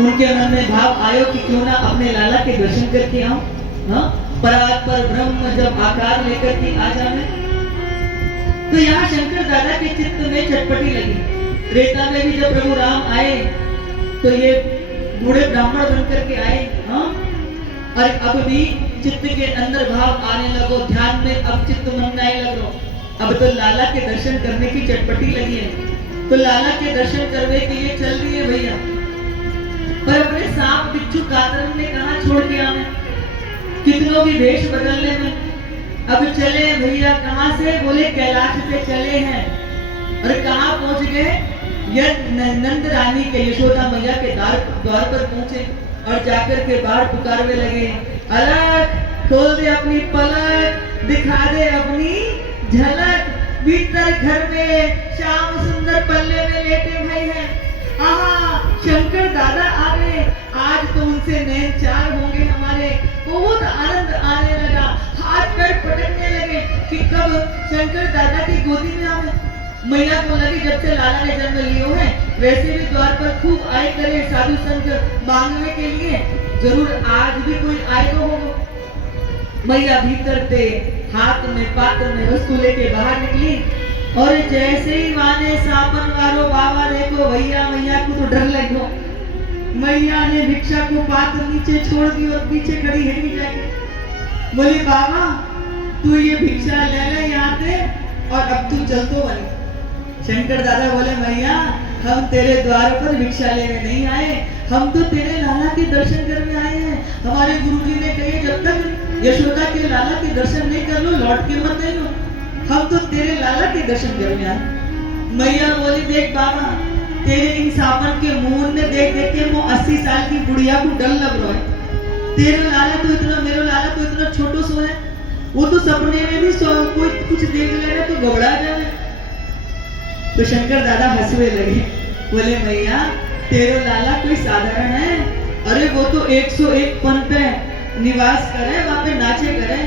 उनके मन में भाव आयो कि क्यों ना अपने लाला के दर्शन करके आऊं। हाँ, परात पर ब्रह्म जब आकार लेकर के आ जावे। तो यहाँ शंकर दादा के चित्त में चटपटी लगी। त्रेता में भी जब प्रभु राम आए तो ये बूढ़े ब्राह्मण बनकर के आए। हाँ, और अब भी चित्त के अंदर भाव आने लगो, ध्यान में अब चित्त मननाए लगो। अब तो लाला के दर्शन करने की चटपटी लगी है, तो लाला के दर्शन करने के लिए चल रही है भैया। पर अपने सांप बिच्छू कातरन ने कहा छोड़ के आवे, कितनों भी वेश बदलने में। अब चले भैया कहां से? बोले कैलाश से चले हैं। और कहां पहुंच गए? नंद रानी के यशोदा मैया के द्वार पर पहुंचे और जाकर के बाहर पुकारने लगे, अलग खोल दे अपनी पलक, दिखा दे अपनी झलक। भीतर घर में श्याम सुंदर पल्ले में लेटे भाई हैं। आहा, शंकर दादा आ गए। आज तो उनसे नैन चार होंगे हमारे। बहुत आनंद आने लगा, हाथ पैर पटकने लगे कि कब शंकर दादा की गोदी में आवे। मैया को लगी जब से लाला ने जन्म लियो है, वैसे भी द्वार पर खूब आए करे साधु संत मांगने के लिए, जरूर आज भी कोई आएगा होगा। मैया भीतर थे, हाथ में पात्र में वस्तु लेके बाहर निकली और जैसे ही माने सापन वारो बाबा देखो भैया, मैया को तो डर लगो। मैया ने भिक्षा को पात्र नीचे छोड़ दी और पीछे खड़ी है भी जाके बोली, बाबा तू ये भिक्षा ले ले यहाँ से और अब तू चल तो बनी। शंकर दादा बोले, मैया हम तेरे द्वार पर भिक्षा लेने नहीं आए, हम तो तेरे लाला के दर्शन करने आए हैं। हमारे गुरुजी ने कहे जब तक यशोदा के लाला के दर्शन नहीं कर लो लौट के मत आई लो, हम तो तेरे लाला के दर्शन करने आए। मैया बोली, देख बाबा तेरे इन सावन के मुंह ने देख देख के वो 80 साल की बुढ़िया को डर लग रहा है। तेरे लाला तो इतना, मेरे लाला तो इतना छोटो सो है, वो तो सपने में भी कोई कुछ देख लेगा तो घबरा जाए। तो शंकर दादा हंसने लगे, बोले मैया तेरे लाला कोई साधारण है? अरे वो तो 101 पन पे निवास करे, वहां पे नाचे करे।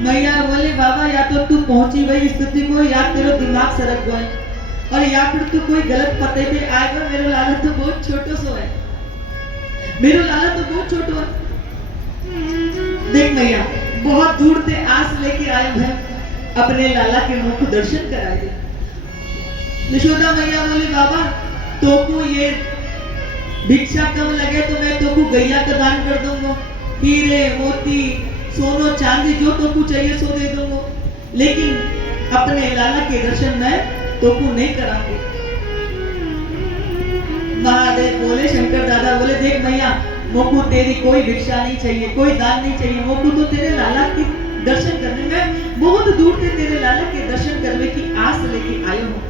मैया बोले, बाबा या तो तू पहुंची गई स्थिति को, या तेरा दिमाग सरक गए, और या फिर तू कोई गलत पते पे आएगा। मेरा लाला तो बहुत छोटो सो है, मेरा लाला तो बहुत छोटो है। देख मैया बहुत दूर से आस लेके आए हैं, अपने लाला के मुंह को दर्शन कराए। यशोदा मैया बोली, बाबा तो को ये भिक्षा कम लगे तो मैं तो को गैया का दान कर दूंगा, हीरे मोती सोनो चांदी जो तो को चाहिए सो दे दूंगा, लेकिन अपने लाला के दर्शन में तो को नहीं कराऊंगी। महादेव बोले, शंकर दादा बोले, देख मैया मोको तेरी कोई भिक्षा नहीं चाहिए, कोई दान नहीं चाहिए, मोको तो तेरे लाला के दर्शन करने में बहुत दूर से तेरे लाला के दर्शन करने की आस लेके आयो हूँ।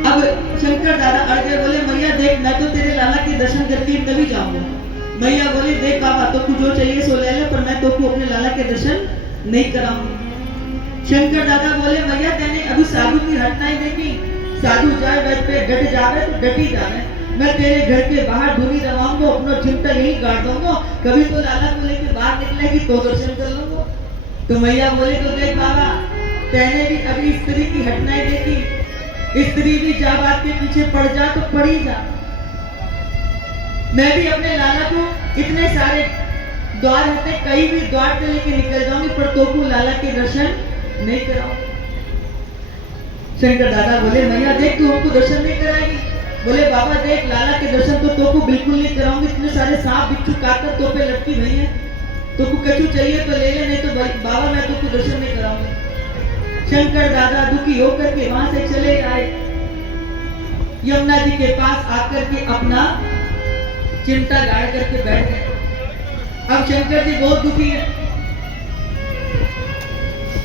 अब शंकर दादा अड़ गए, बोले मैया देख मैं तो तेरे लाला के दर्शन करके तभी जाऊंगा। मैया बोली, देख बाबा तो कुछ जो चाहिए सो ले ले, पर मैं तो को अपने लाला के दर्शन नहीं कराऊंगी। शंकर दादा बोले, मैया तेने अभी साधु की हट नहीं देखी, साधु जाए बेड पे डट जावे तो डटी जावे, मैं तेरे घर के बाहर ढूंढी रवाऊंगा, अपना चिमटा यही गाड़ दूंगा, कभी तो लाला को लेके बाहर निकलेगी तो दर्शन कर लूंगा। तो मैया बोले, तो देख बाबा तेने भी अभी स्त्री की हट नहीं देखी, स्त्री भी जा बात के पीछे पड़ जा तो पड़ ही जा। मैं भी अपने लाला को इतने सारे द्वार होते कहीं भी द्वार से लेके निकल जाऊंगी, पर तो को लाला के दर्शन नहीं कराऊं। शंकर दादा बोले, मैया देख तू हमको दर्शन नहीं कराएगी? बोले, बाबा देख लाला के दर्शन तो को बिल्कुल नहीं कराऊंगी, इतने सारे सांप बिच्छू काटकर तो पे लटकी नहीं है, तो को कछु चाहिए तो ले ले, नहीं तो बाबा मैं तो को दर्शन नहीं कराऊंगी। शंकर दादा दुखी होकर के वहां से चले आए, यमुना जी के पास आकर के अपना चिमटा गाड़ करके बैठ गए। अब शंकर जी बहुत दुखी है,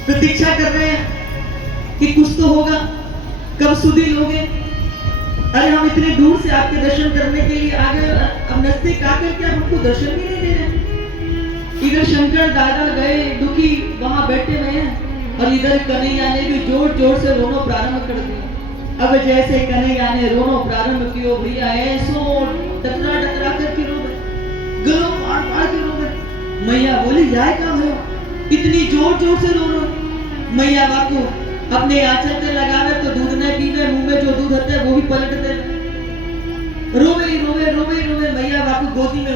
प्रतीक्षा कर रहे हैं कि कुछ तो होगा, कब सुधी लोगे। अरे हम इतने दूर से आपके दर्शन करने के लिए आ गए, अब नजदीक आकर के आप हमको दर्शन भी नहीं दे रहे। इधर शंकर दादा गए दुखी वहां बैठे हुए हैं, और इधर कन्हैया ने भी जोर जोर से रोना प्रारंभ कर दिया। अब जैसे कन्हैया ने रोना प्रारंभ किया, भैया ऐसो टकरा टकरा करके रो गए, गलों फाड़ फाड़ के रो गए। मैया बोली, जाए कहाँ भयो, इतनी जोर जोर से रो रहे। मैया बापू अपने आंचल पे लगावे तो दूध न पीवे, मुंह में जो दूध होता है वो भी पलट दे। रोवे रोवे रोवे रोवे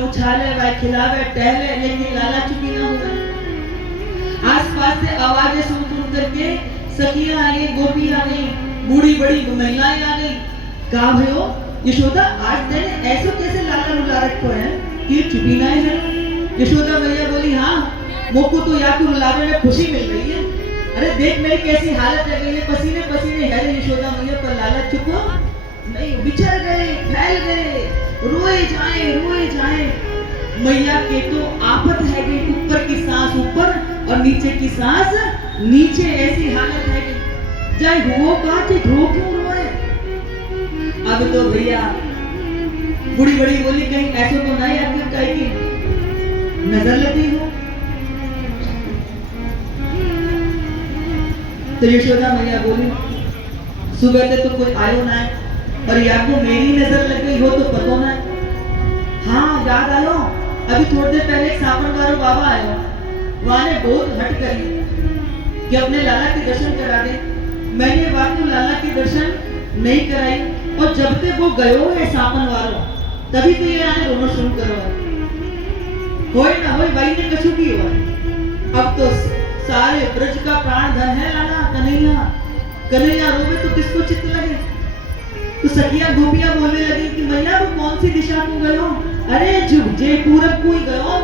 उछाले व खिलावे टहले, लेकिन लाला चुप ही ना हुआ। आसपास से आवाजें सुन सुन करके सखियां आ गई, गोपियां आ गई, बूढ़ी बड़ी महिलाएं आ गई। कहा भयो यशोदा, आज तेने ऐसो कैसे लाला रुला रखो है कि चुपी ना है? यशोदा मैया बोली, हाँ मोको तो या रुलावे में खुशी मिल रही है। अरे देख मेरी कैसी हालत है, गई पसीने पसीने है रे यशोदा मैया, पर लाला चुप नहीं, बिछड़ गए, फैल गए, रोए जाए। मैया के तो आफत है गई, ऊपर की सांस ऊपर और नीचे की सांस नीचे, ऐसी हालत है गई। जाए हुओ कहा थे रो क्यों रोए? अब तो भैया बूढ़ी बड़ी बोली, कहीं ऐसे तो नहीं आपके कहेगी नजर लगी हो? तो यशोदा मैया बोली, सुबह से तो कोई आयो ना है, और या को मेरी नजर लग गई हो तो पतो ना। हाँ याद आयो, अभी थोड़ी देर पहले एक सावन वालो बाबा आयो, वहां ने बहुत हट करी कि अपने लाला के दर्शन करा दे। मैंने वाकई लाला के दर्शन नहीं कराई, और जब तक वो गयो है सावन वालो, तभी तो ये आने रोना शुरू करो। होए ना होए भाई ने कछु की हो। अब तो सारे ब्रज का प्राण धन है लाला कन्हैया रोवे तो किसको चित्त लगे? तो सखिया गोपियां बोलने लगी कि मैया वो कौन सी दिशा को गयो? अरे जे पूरब को ही गयो।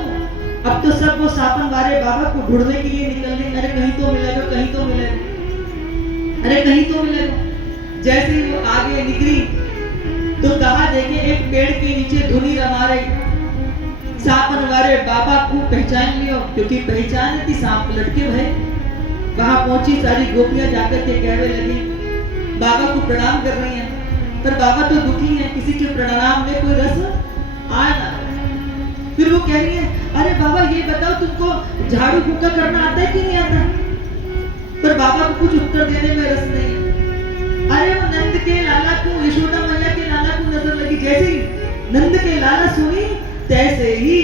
अब तो सब वो सापन वाले बाबा को ढूंढने के लिए निकल गए। अरे कहीं तो मिलेगा, कहीं तो मिलेगा, अरे कहीं तो मिलेगा। जैसे ही वो आगे निकली तो कहा देखे एक पेड़ के नीचे धुनी रमा रही। सापन वाले बाबा को पहचान लियो, क्योंकि पहचान थी सांप लटके भय। वहां पहुंची सारी गोपियां जाकर के कहने लगी, बाबा को प्रणाम कर रही हैं, पर बाबा तो दुखी हैं, किसी के प्रणाम में कोई रस आ ना। फिर वो कह रही है, अरे बाबा ये बताओ तुमको झाड़ू फूका करना आता है कि नहीं आता? पर बाबा को कुछ उत्तर देने में रस नहीं है। अरे वो नंद के लाला को, यशोदा मैया के लाला को नजर लगी। जैसे ही नंद के लाला सुनी, तैसे ही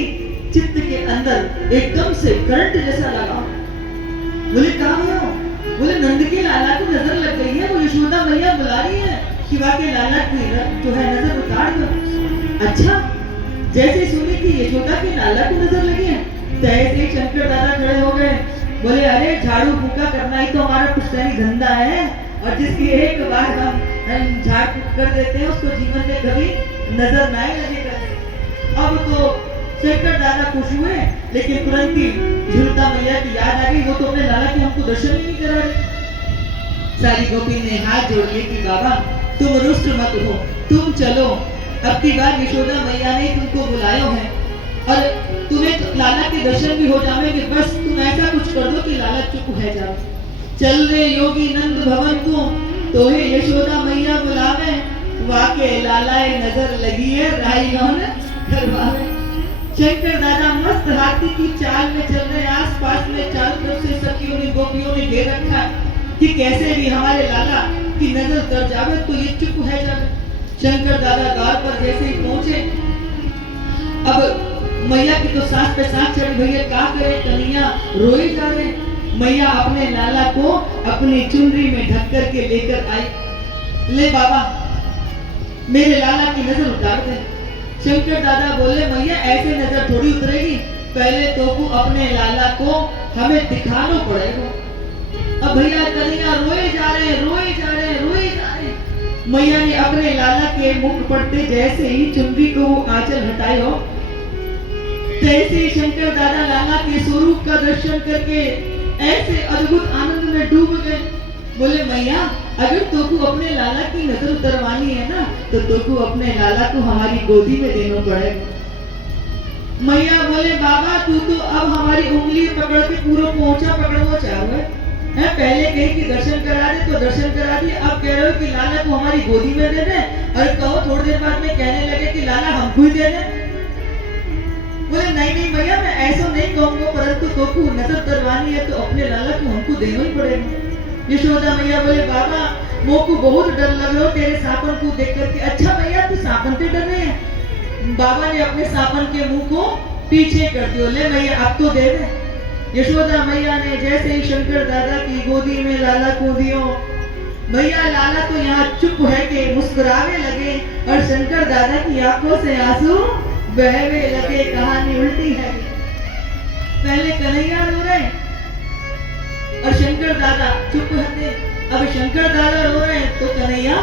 चित्त के अंदर एकदम से करंट जैसा लगा। बोले कहाँ हो? बोले नंद के लाला को नजर लग गई है, वो यशोदा मैया बुला रही है कि वाके लाला की जो है नजर उतार दो। अच्छा, जैसे सुनी कि यशोदा के लाला को नजर लगी है, तैसे शंकर दादा खड़े हो गए। बोले अरे झाड़ू फूका करना ही तो हमारा पुश्तैनी धंधा है, और जिसकी एक बार हम झाड़ फूक कर देते हैं उसको जीवन में कभी नजर ना लगेगा। अब तो शंकर दादा खुश हुए, लेकिन तुरंत ही झुलता मैया की याद आ गई, वो तो अपने लाला के हमको दर्शन ही नहीं करा रहे। सारी गोपी ने हाथ जोड़ लिए कि बाबा तुम रुष्ट मत हो, तुम चलो, अब की बार यशोदा मैया ने तुमको बुलायो है और तुम्हें तो लाला के दर्शन भी हो जाएंगे। बस तुम ऐसा कुछ कर दो कि लाला चुप है जाओ। चल रे योगी नंद भवन को, तो हे यशोदा मैया बुलावे, वाके लाला नजर लगी है, राई लौन करवावे। शंकर दादा मस्त हाथी की चाल में चल रहे, आस-पास में चारों तरफ से सखियों ने गोपियों ने घेर रखा कि कैसे भी हमारे लाला की नजर तर जावे तो ये चुप है जावे। शंकर दादा द्वार पर जैसे ही पहुंचे, अब मैया की तो सांस पे सांस चढ़ी, भैया क्या करे, कन्हैया रोए जा रहे। मैया अपने लाला को अपनी चुनरी में ढक कर के लेकर आई। ले बाबा मेरे लाला की नजर उतार दे। शंकर दादा बोले मैया ऐसे नजर थोड़ी उतरेगी, पहले तो अपने लाला को हमें दिखाना पड़ेगा। अब भैया कन्हैया रोए जा रहे। मैया ने अपने लाला के मुख पड़ते जैसे ही चुनरी को आंचल हटायो, तैसे ही शंकर दादा लाला के स्वरूप का दर्शन करके ऐसे अद्भुत आनंद में डूब गए। बोले मैया अगर तोको अपने लाला की नजर उतरवानी है ना, तो तोको अपने लाला को हमारी गोदी में देना पड़ेगा। मैया बोले बाबा तू तो अब हमारी उंगली पकड़ के पूरा पोंछा पकड़वा चाहे है। पहले कही कि दर्शन करा दे तो दर्शन करा दिए, अब कह रहे हो कि लाला को हमारी गोदी में दे दे, और कहो थोड़ी देर बाद में कहने लगे कि लाला हमको ही दे दे। बोले नहीं भैया मैं ऐसा नहीं कहूंगा, परंतु तोको नजर उतरवानी है तो अपने लाला को हमको देना ही पड़ेगा। यशोदा मैया बोले बाबा मोको बहुत डर लग रहा हो तेरे सापन को देख करके। अच्छा भैया तू सापन से डर रहे हैं? बाबा ने अपने सापन के मुंह को पीछे कर दियो। ले मैया अब तो दे दे। यशोदा मैया ने जैसे ही शंकर दादा की गोदी में लाला को दियो, भैया लाला तो यहाँ चुप है के मुस्कुराने लगे और शंकर दादा की आंखों से आंसू बहवे लगे कहानी उल्टी है। पहले कन्हैया रो रहे और शंकर दादा चुप हते। अब शंकर दादा रो रहे हैं तो कन्हैया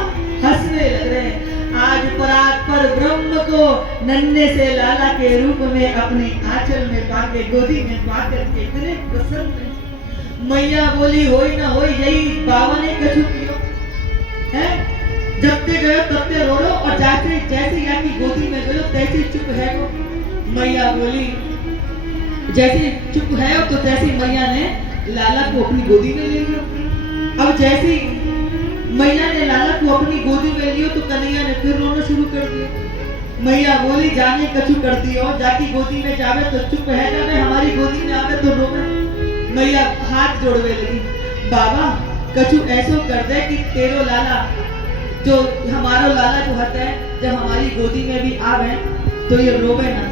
हंसने लग रहे हैं। आज परात्पर ब्रह्म को नन्हे से लाला के रूप में अपने आंचल में पाके गोदी में पाकर के इतने प्रसन्न हैं। मैया बोली होई ना होई यही बाबा ने कछु कियो है। जब ते गयो तब ते रो रो और जाते जैसे या की गोदी में गयो तैसे चुप है वो। मैया बोली जैसे चुप है तो तैसी मैया ने लाला को अपनी गोदी में ले लिया। अब जैसी मैया ने लाला को अपनी गोदी में लियो तो कन्हैया ने फिर रोना शुरू कर दिया। मैया बोली जाने कछु कर दियो जाकी गोदी में जावे तो चुप है जावे हमारी गोदी में आवे तो रोवे। मैया हाथ जोड़वे लगी बाबा कछु ऐसो कर दे कि तेरो लाला जो हमारो लाला जो होता है जब हमारी गोदी में भी आवे तो ये रोवे ना।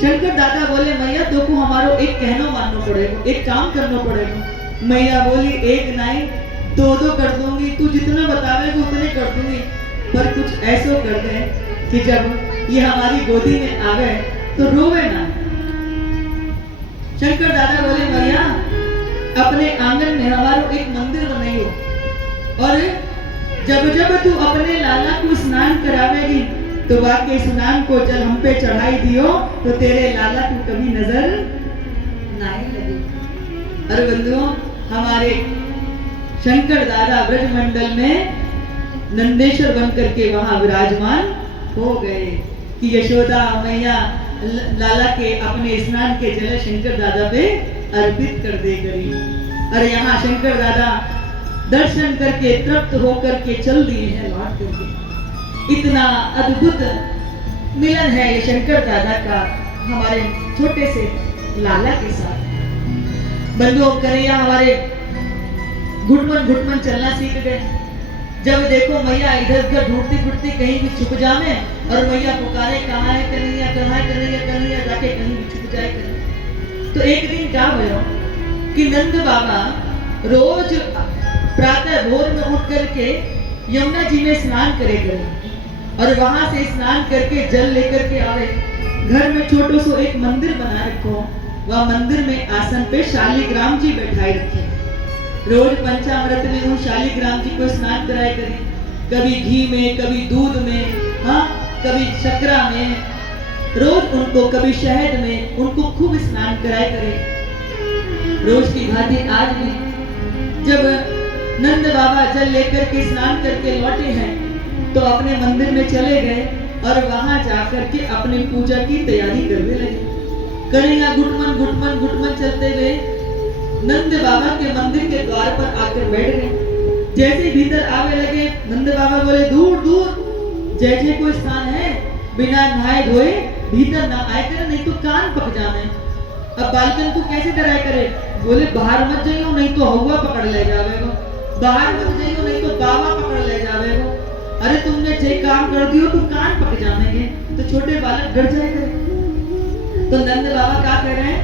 शंकर दादा बोले मैया तो को हमारो एक कहना मानना पड़ेगा एक काम करना पड़ेगा। मैया बोली एक नहीं दो दो कर दूंगी तू जितना बतावेगा उतने कर दूंगी पर कुछ ऐसा कर दे कि जब ये हमारी गोदी में आवे तो रोवे ना। शंकर दादा बोले मैया अपने आंगन में हमारो एक मंदिर बनाइयो और जब जब तू अपने लाला को स्नान करावेगी तो वाके स्नान को जल हम पे चढ़ाई दियो तो तेरे लाला को कभी नजर नहीं लगी। अरे बंधुओं हमारे शंकर दादा ब्रजमंडल में नंदेश्वर बनकर के वहां विराजमान हो गए कि यशोदा मैया लाला के अपने स्नान के जल शंकर दादा पे अर्पित कर दे करी। और यहाँ शंकर दादा दर्शन करके तृप्त होकर के चल दिए हैं लौट करके। इतना अद्भुत मिलन है ये शंकर दादा का हमारे छोटे से लाला के साथ। बंधुओं कन्हैया हमारे घुटमन चलना सीख गए। जब देखो मैया इधर उधर ढूंढती फिरती कहीं भी छुप जावे और मैया पुकारे कहाँ है कन्हैया कहाँ है कन्हैया कन्हैया जाके कहीं भी छुप जाए कन्हैया। तो एक दिन क्या भयो कि नंद बाबा रोज प्रातः भोर में उठ करके यमुना जी में स्नान करे और वहां से स्नान करके जल लेकर के आवे। घर में छोटो सो एक मंदिर बना रखो वह मंदिर में आसन पे शालिग्राम जी बैठाए रखे। रोज पंचामृत में उन शालिग्राम जी को स्नान कराए करें कभी घी में कभी दूध में हाँ कभी शक्करा में रोज उनको कभी शहद में उनको खूब स्नान कराए करें। रोज की भांति आज भी जब नंद बाबा जल लेकर के स्नान करके लौटे हैं तो अपने मंदिर में चले गए और वहां जाकर के अपने पूजा की तैयारी करने लगे। कन्हैया घुटमन चलते हुए नंद बाबा के मंदिर के द्वार पर आकर बैठ गए। जैसे भीतर आवे लगे नंद बाबा बोले दूर दूर जैसे कोई स्थान है बिना नहाए धोए भीतर ना आए करे नहीं तो कान पक जाने। अब बालकन को कैसे डराया करे बोले बाहर मत जाइयो नहीं तो हवा पकड़ ले जावेगो बाहर मत जाइयो नहीं तो बाबा पकड़ ले जावेगो। अरे तुमने जे काम कर दियो तो कान पक जाएंगे तो छोटे बालक डर जाए करे। तो नंद बाबा क्या कर रहे हैं